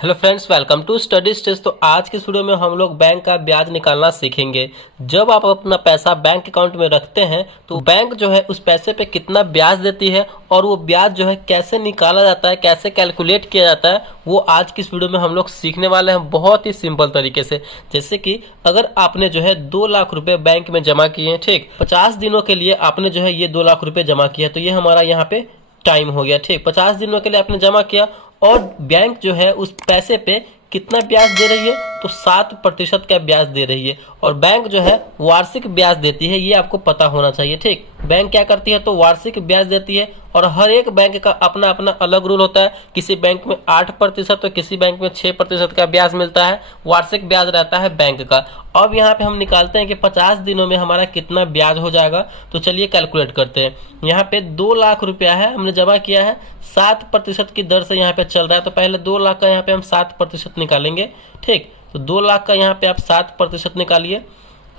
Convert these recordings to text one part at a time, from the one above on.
Hello friends, welcome to study stage. तो आज की इस वीडियो में हम लोग बैंक का ब्याज निकालना सीखेंगे। जब आप अपना पैसा बैंक अकाउंट में रखते हैं तो बैंक जो है उस पैसे पे कितना ब्याज देती है और वो ब्याज जो है कैसे निकाला जाता है, कैसे कैलकुलेट किया जाता है, वो आज की इस वीडियो में हम लोग सीखने वाले हैं बहुत ही सिंपल तरीके से। जैसे कि अगर आपने जो है 2 लाख रुपए बैंक में जमा किए हैं, ठीक, 50 दिनों के लिए आपने जो है ये 2 लाख रुपए जमा किया, तो ये हमारा यहाँ पे टाइम हो गया, ठीक। 50 दिनों के लिए आपने जमा किया और बैंक जो है उस पैसे पे कितना ब्याज दे रही है, तो 7% का ब्याज दे रही है। और बैंक जो है वार्षिक ब्याज देती है, ये आपको पता होना चाहिए, ठीक। बैंक क्या करती है, तो वार्षिक ब्याज देती है और हर एक बैंक का अपना अपना अलग रूल होता है। किसी बैंक में 8% तो किसी बैंक में 6% का ब्याज मिलता है, वार्षिक ब्याज रहता है बैंक का। अब यहाँ पे हम निकालते हैं कि 50 दिनों में हमारा कितना ब्याज हो जाएगा। तो चलिए कैलकुलेट करते हैं। यहाँ पे 2 लाख रुपया है, हमने जमा किया है, 7% की दर से यहाँ पे चल रहा है। तो पहले 2 लाख का यहाँ पे हम 7% निकालेंगे, ठीक। तो 2 लाख का यहाँ पे आप 7% निकालिए,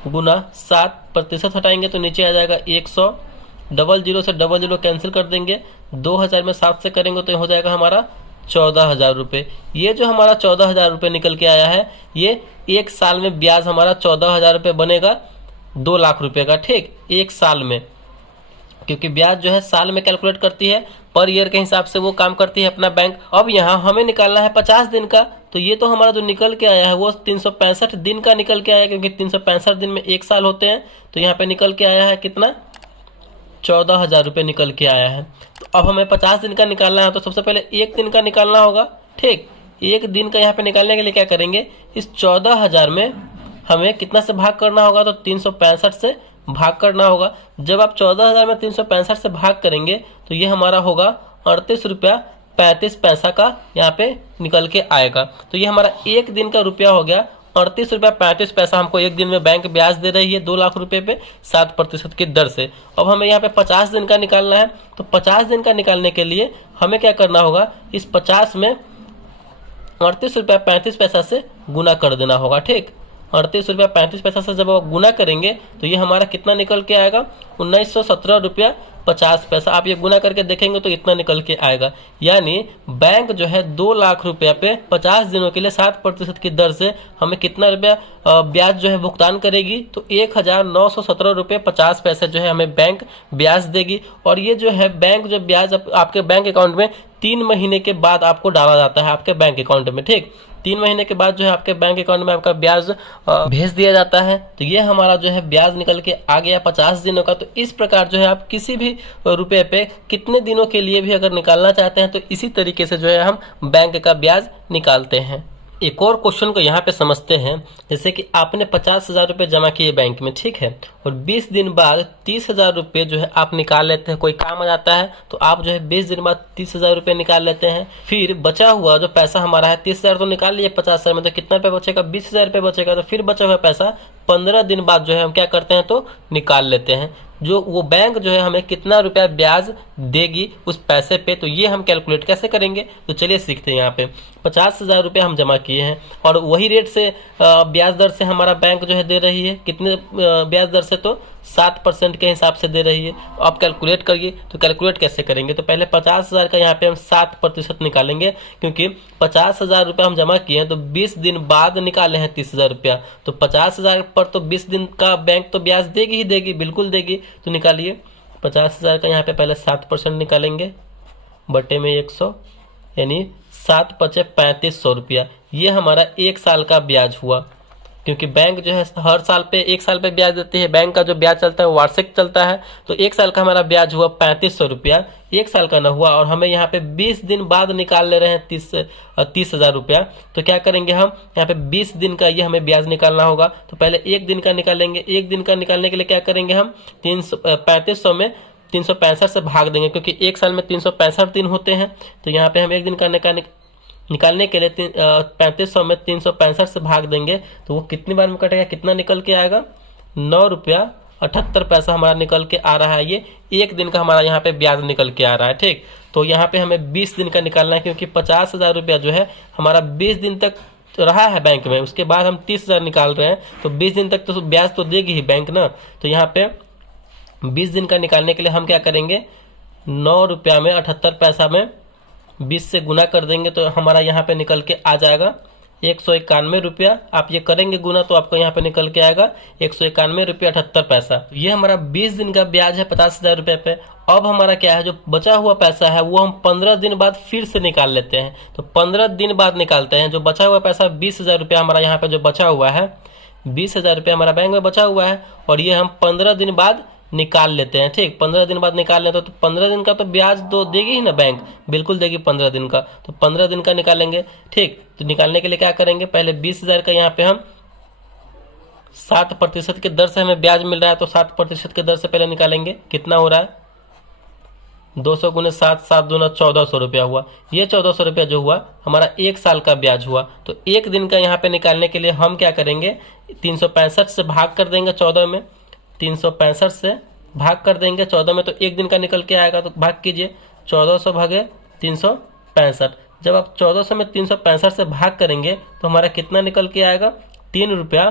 गुना 7% हटाएंगे तो नीचे आ जाएगा 100, डबल जीरो से डबल जीरो कैंसिल कर देंगे, 2000 में 7 से करेंगे तो हो जाएगा हमारा 14,000 रुपये। ये जो हमारा 14,000 रुपये निकल के आया है, ये एक साल में ब्याज हमारा 14,000 रुपये बनेगा 2 लाख रुपये का, ठीक, एक साल में। क्योंकि ब्याज जो है साल में कैलकुलेट करती है, पर ईयर के हिसाब से वो काम करती है अपना बैंक। अब यहाँ हमें निकालना है 50 दिन का, तो ये तो हमारा जो निकल के आया है वो 365 दिन का निकल के आया है, क्योंकि 365 दिन में एक साल होते हैं। तो यहाँ पे निकल के आया है कितना, 14,000 रुपये निकल के आया है। तो अब हमें 50 दिन का निकालना है, तो सबसे पहले एक दिन का निकालना होगा, ठीक। एक दिन का यहाँ पे निकालने के लिए क्या करेंगे, इस 14,000 में हमें कितना से भाग करना होगा, तो 365 से भाग करना होगा। जब आप 14,000 में 365 से भाग करेंगे तो ये हमारा होगा 38 रुपया 35 पैसा का यहाँ पे निकल के आएगा। तो ये हमारा एक दिन का रुपया हो गया 38 रुपया 35 पैसा। हमको एक दिन में बैंक ब्याज दे रही है 2 लाख रुपए पे 7% की दर से। अब हमें यहाँ पे 50 दिन का निकालना है, तो 50 दिन का निकालने के लिए हमें क्या करना होगा, इस 50 में 38 रुपया 35 पैसा से गुना कर देना होगा, ठीक। 38 रुपया 35 पैसा से जब आप गुना करेंगे तो ये हमारा कितना निकल के आएगा, 1917 रुपया 50 पैसा। आप ये गुना करके देखेंगे तो इतना निकल के आएगा। यानी बैंक जो है 2 लाख रुपया पे 50 दिनों के लिए 7% की दर से हमें कितना रुपया ब्याज जो है भुगतान करेगी, तो 1917 रुपये 50 पैसे जो है हमें बैंक ब्याज देगी। और ये जो है बैंक जो ब्याज आपके बैंक अकाउंट में 3 महीने के बाद आपको डाला जाता है आपके बैंक अकाउंट में, ठीक। 3 महीने के बाद जो है आपके बैंक अकाउंट में आपका ब्याज भेज दिया जाता है। तो ये हमारा जो है ब्याज निकल के आ गया 50 दिनों का। तो इस प्रकार जो है आप किसी भी रुपए पे कितने दिनों के लिए भी अगर निकालना चाहते हैं तो इसी तरीके से जो है हम बैंक का ब्याज निकालते हैं। एक और क्वेश्चन को यहाँ पे समझते हैं। जैसे कि आपने 50,000 रुपये जमा किए बैंक में, ठीक है, और 20 दिन बाद 30,000 रुपये जो है आप निकाल लेते हैं। कोई काम आ जाता है तो आप जो है 20 दिन बाद 30,000 रुपये निकाल लेते हैं। फिर बचा हुआ जो पैसा हमारा है, 30,000 तो निकाल लिए 50,000 में, तो कितना रुपये बचेगा, 20,000 रुपये बचेगा। तो फिर बचा हुआ पैसा 15 दिन बाद जो है हम क्या करते हैं, तो निकाल लेते हैं। जो वो बैंक जो है हमें कितना रुपया ब्याज देगी उस पैसे पे, तो ये हम कैलकुलेट कैसे करेंगे, तो चलिए सीखते हैं। यहाँ पे 50,000 रुपये हम जमा किए हैं और वही रेट से ब्याज दर से हमारा बैंक जो है दे रही है, कितने ब्याज दर से, तो 7% के हिसाब से दे रही है। तो आप कैलकुलेट करिए। तो कैलकुलेट कैसे करेंगे, तो पहले 50,000 का यहाँ पे हम 7% निकालेंगे, क्योंकि 50,000 रुपये हम जमा किए हैं तो 20 दिन बाद निकाले हैं 30,000 रुपया। तो 50,000 पर तो 20 दिन का बैंक तो ब्याज देगी ही देगी, बिल्कुल देगी। तो निकालिए 50,000 का यहाँ पे पहले 7% निकालेंगे, बटे में 100, यानी 7 पचे 3500 रुपया। ये हमारा एक साल का ब्याज हुआ, क्योंकि बैंक जो है हर साल पे, एक साल पे ब्याज देती है। बैंक का जो ब्याज चलता है वो वार्षिक चलता है। तो एक साल का हमारा ब्याज हुआ 3500 रुपया, एक साल का ना हुआ। और हमें यहाँ पे 20 दिन बाद निकाल ले रहे हैं 30,000 रुपया। तो क्या करेंगे, हम यहाँ पे 20 दिन का ये हमें ब्याज निकालना होगा। तो पहले एक दिन का निकालेंगे। एक दिन का निकालने के लिए क्या करेंगे, हम 3500 में 365 से भाग देंगे, क्योंकि एक साल में 365 दिन होते हैं। तो यहाँ पे हम एक दिन का निकालने के लिए 3500 में 365 से भाग देंगे, तो वो कितनी बार में कटेगा, कितना निकल के आएगा, 9 रुपया 78 पैसा हमारा निकल के आ रहा है। ये एक दिन का हमारा यहाँ पे ब्याज निकल के आ रहा है, ठीक। तो यहाँ पे हमें 20 दिन का निकालना है, क्योंकि 50,000 रुपया जो है हमारा 20 दिन तक रहा है बैंक में, उसके बाद हम 30,000 निकाल रहे हैं। तो 20 दिन तक तो ब्याज तो देगी ही बैंक ना। तो यहाँ पे 20 दिन का निकालने के लिए हम क्या करेंगे, 9 रुपया में 78 पैसा में 20 से गुना कर देंगे तो हमारा यहाँ पे निकल के आ जाएगा 191 रुपया। आप ये करेंगे गुना तो आपको यहाँ पे निकल के आएगा 191 रुपया 78 पैसा। तो ये हमारा 20 दिन का ब्याज है 50,000 रुपये पे। अब हमारा क्या है, जो बचा हुआ पैसा है वो हम 15 दिन बाद फिर से निकाल लेते हैं। तो 15 दिन बाद निकालते हैं। जो बचा हुआ पैसा 20,000 रुपया हमारा यहाँ पे जो बचा हुआ है, 20,000 रुपया हमारा बैंक में बचा हुआ है और ये हम 15 दिन बाद निकाल लेते हैं। ठीक, 15 दिन बाद निकाल लेते हैं तो 15 दिन का तो ब्याज तो देगी ही ना बैंक, बिल्कुल देगी 15 दिन का। तो 15 दिन का निकालेंगे। ठीक, तो निकालने के लिए क्या करेंगे, पहले 20,000 का यहाँ पे हम 7% के दर से हमें ब्याज मिल रहा है तो 7% के दर से पहले निकालेंगे। कितना हो रहा है, 200 गुने 7, 7 दूना 1400 रुपया हुआ। ये 1400 रुपया जो हुआ हमारा 1 साल का ब्याज हुआ। तो 1 दिन का यहाँ पे निकालने के लिए हम क्या करेंगे, 365 से भाग कर देंगे 14 में। 365 से भाग कर देंगे 14 में तो 1 दिन का निकल के आएगा। तो भाग कीजिए, 1400 भागे 365। जब आप 1400 में 365 से भाग करेंगे तो हमारा कितना निकल के आएगा, 3 रुपया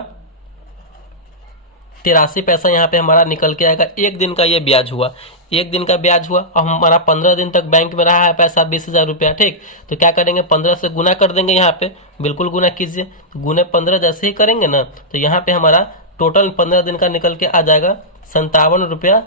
83 पैसा यहाँ पे हमारा निकल के आएगा। 1 दिन का ये ब्याज हुआ, 1 दिन का ब्याज हुआ। और हमारा 15 दिन तक बैंक में रहा है पैसा 20,000 रुपया। ठीक, तो क्या करेंगे, 15 से गुना कर देंगे। यहाँ पे बिल्कुल गुना कीजिए, गुने 15 जैसे ही करेंगे ना तो यहाँ पे हमारा टोटल 15 दिन का निकल के आ जाएगा 57 रुपया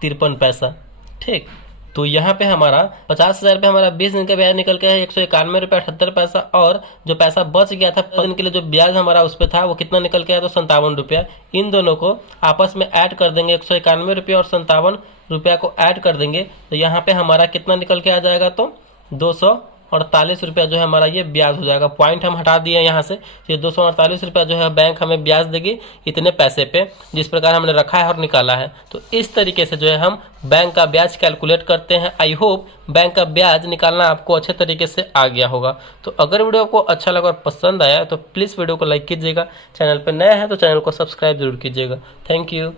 53 पैसा। ठीक, तो यहाँ पे हमारा 50,000 रुपये हमारा 20 दिन का ब्याज निकल के है 191 रुपया 78 पैसा। और जो पैसा बच गया था 15 दिन के लिए जो ब्याज हमारा उस पर था वो कितना निकल के आया, तो 57 रुपया। इन दोनों को आपस में ऐड कर देंगे, 191 रुपया और 57 रुपया को ऐड कर देंगे तो यहाँ पे हमारा कितना निकल के आ जाएगा, तो 248 रुपया जो है हमारा ये ब्याज हो जाएगा। पॉइंट हम हटा दिए यहाँ से। ये 248 रुपया जो है बैंक हमें ब्याज देगी इतने पैसे पे, जिस प्रकार हमने रखा है और निकाला है। तो इस तरीके से जो है हम बैंक का ब्याज कैलकुलेट करते हैं। आई होप बैंक का ब्याज निकालना आपको अच्छे तरीके से आ गया होगा। तो अगर वीडियो आपको अच्छा लगा और पसंद आया तो प्लीज़ वीडियो को लाइक कीजिएगा। चैनल पर नया है तो चैनल को सब्सक्राइब जरूर कीजिएगा। Thank you.